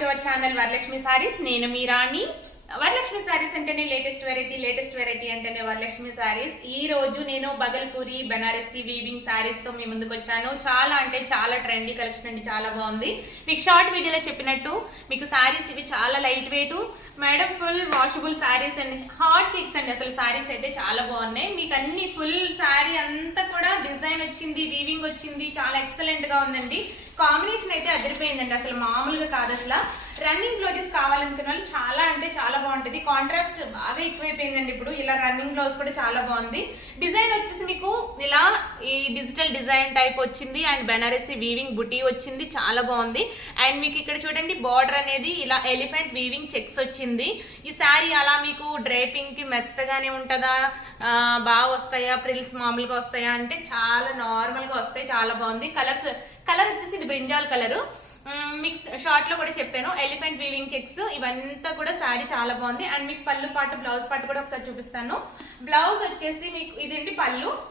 To our channel Varalakshmi saris. నేను మీ రాణి. వరలక్ష్మి సారీస్ అంటేనే latest variety అంటేనే వరలక్ష్మి సారీస్. ఈ రోజు నేను బగల్పూరి బనారసి వీవింగ్ సారీస్ తో మీ ముందుకు వచ్చాను. చాలా అంటే చాలా ట్రెండీ కలెక్షన్ అండి, చాలా బాగుంది. మీకు షార్ట్ వీడియోలో చెప్పినట్టు మీకు సారీస్ ఇవి చాలా light weight madam, full washable saris అండి, హాట్ కేక్స్ అండి. అసలు సారీస్ అయితే చాలా బాగున్నాయి. మీకు అన్ని ఫుల్ సారీ అంతా కూడా డిజైన్ వచ్చింది, వీవింగ్ వచ్చింది, చాలా ఎక్సలెంట్ గా ఉందండి. కాంబినేషన్ అయితే అదిరిపోయిందండి, అసలు మామూలుగా కాదు. అసలు రన్నింగ్ బ్లౌజెస్ కావాలనుకున్న వాళ్ళు చాలా అంటే చాలా బాగుంటుంది. కాంట్రాస్ట్ బాగా ఎక్కువైపోయిందండి ఇప్పుడు. ఇలా రన్నింగ్ బ్లౌజ్ కూడా చాలా బాగుంది. డిజైన్ వచ్చేసి మీకు ఇలా ఈ డిజిటల్ డిజైన్ టైప్ వచ్చింది అండ్ బెనారసీ వీవింగ్ బుటీ వచ్చింది, చాలా బాగుంది. అండ్ మీకు ఇక్కడ చూడండి బార్డర్ అనేది ఇలా ఎలిఫెంట్ వీవింగ్ చెక్స్ వచ్చింది. ఈ శారీ అలా మీకు డ్రైపింగ్ కి మెత్తగానే ఉంటుందా, బాగా వస్తాయా, ప్రిల్స్ మామూలుగా వస్తాయా అంటే చాలా నార్మల్ గా వస్తాయి, చాలా బాగుంది. కలర్ వచ్చేసి ఇది బ్రింజాల్ కలర్. మిక్స్ షార్ట్ లో కూడా చెప్పాను, ఎలిఫెంట్ వీవింగ్ చెక్స్ ఇవంతా కూడా శారీ చాలా బాగుంది. అండ్ మీకు పళ్ళు పాటు బ్లౌజ్ పాటు కూడా ఒకసారి చూపిస్తాను. బ్లౌజ్ వచ్చేసి మీకు ఇదండి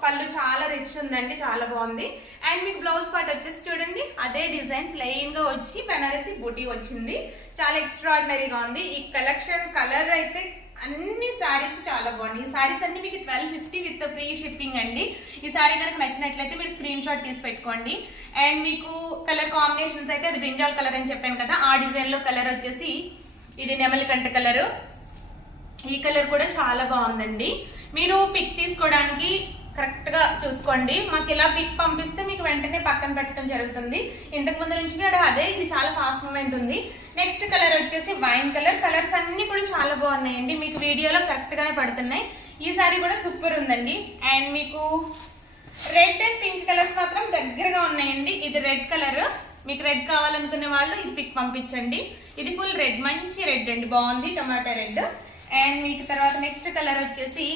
పళ్ళు చాలా రిచ్ ఉందండి, చాలా బాగుంది. అండ్ మీకు బ్లౌజ్ పార్ట్ వచ్చేసి చూడండి అదే డిజైన్ ప్లెయిన్ గా వచ్చి బెనారసీ బూటీ వచ్చింది, చాలా ఎక్స్ట్రాడినరీగా ఉంది. ఈ కలెక్షన్ కలర్ అయితే అన్ని సారీస్ చాలా బాగున్నాయి. ఈ సారీస్ అన్ని మీకు 1250 విత్ ఫ్రీ షిప్పింగ్ అండి. ఈ సారీ కనుక నచ్చినట్లయితే మీరు స్క్రీన్ షాట్ తీసి పెట్టుకోండి. అండ్ మీకు కలర్ కాంబినేషన్స్ అయితే అది బ్రింజాల్ కలర్ అని చెప్పాను కదా, ఆ డిజైన్ లో కలర్ వచ్చేసి ఇది నెమలికంఠ కలర్. ఈ కలర్ కూడా చాలా బాగుందండి. మీరు పిక్ తీసుకోవడానికి కరెక్ట్ గా చూసుకోండి. మాకు ఇలా పిక్ పంపిస్తే మీకు వెంటనే పక్కన పెట్టడం జరుగుతుంది. ఇంతకు ముందు నుంచి కూడా అదే, ఇది చాలా ఫాస్ట్ మూమెంట్ ఉంది. నెక్స్ట్ కలర్ వచ్చేసి వైన్ కలర్. కలర్స్ అన్ని కూడా చాలా బాగున్నాయండి, మీకు వీడియోలో కరెక్ట్ గానే పడుతున్నాయి. ఈ సారీ కూడా సూపర్ ఉందండి. అండ్ మీకు రెడ్ అండ్ పింక్ కలర్స్ మాత్రం దగ్గరగా ఉన్నాయండి. ఇది రెడ్ కలర్, మీకు రెడ్ కావాలనుకునే వాళ్ళు ఇది పిక్ పంపించండి. ఇది ఫుల్ రెడ్, మంచి రెడ్ అండి, బాగుంది, టమాటా రెడ్. అండ్ మీకు తర్వాత నెక్స్ట్ కలర్ వచ్చేసి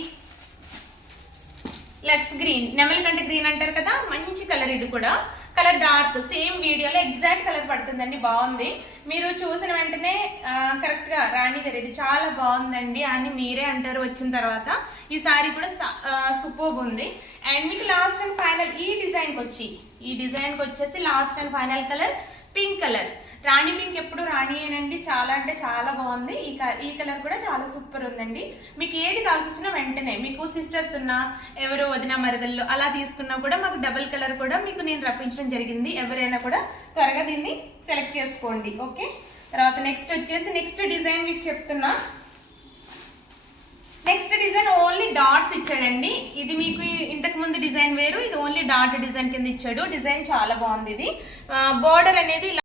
లక్స్ గ్రీన్, నెమలికంఠ గ్రీన్ అంటారు కదా, మంచి కలర్. ఇది కూడా కలర్ డార్క్, సేమ్ వీడియోలో ఎగ్జాక్ట్ కలర్ పడుతుందండి, బాగుంది. మీరు చూసిన వెంటనే కరెక్ట్ గా రాణి గారు ఇది చాలా బాగుందండి అని మీరే అంటారు వచ్చిన తర్వాత. ఈ సారీ కూడా సూపర్బ్ ఉంది. అండ్ మీకు లాస్ట్ అండ్ ఫైనల్ ఈ డిజైన్ కి వచ్చేసి last and final colour pink colour. Rani pink ఎప్పుడు రాణి ఏనండి, చాలా అంటే చాలా బాగుంది. ఈ కలర్ కూడా చాలా సూపర్ ఉందండి. మీకు ఏది కావాల్సి వచ్చినా వెంటనే, మీకు సిస్టర్స్ ఉన్నా, ఎవరు వదిన మరదళ్ళు అలా తీసుకున్నా కూడా మాకు డబుల్ కలర్ కూడా మీకు నేను రప్పించడం జరిగింది. ఎవరైనా కూడా త్వరగా దీన్ని సెలెక్ట్ చేసుకోండి. ఓకే, తర్వాత నెక్స్ట్ వచ్చేసి నెక్స్ట్ డిజైన్ మీకు చెప్తున్నా. నెక్స్ట్ డిజైన్ ఓన్లీ డాట్స్ ఇచ్చాడండి. ఇది మీకు ఇంతకు ముందు డిజైన్ వేరు, ఇది ఓన్లీ డాట్ డిజైన్ కింద ఇచ్చాడు. డిజైన్ చాలా బాగుంది. ఇది బోర్డర్ అనేది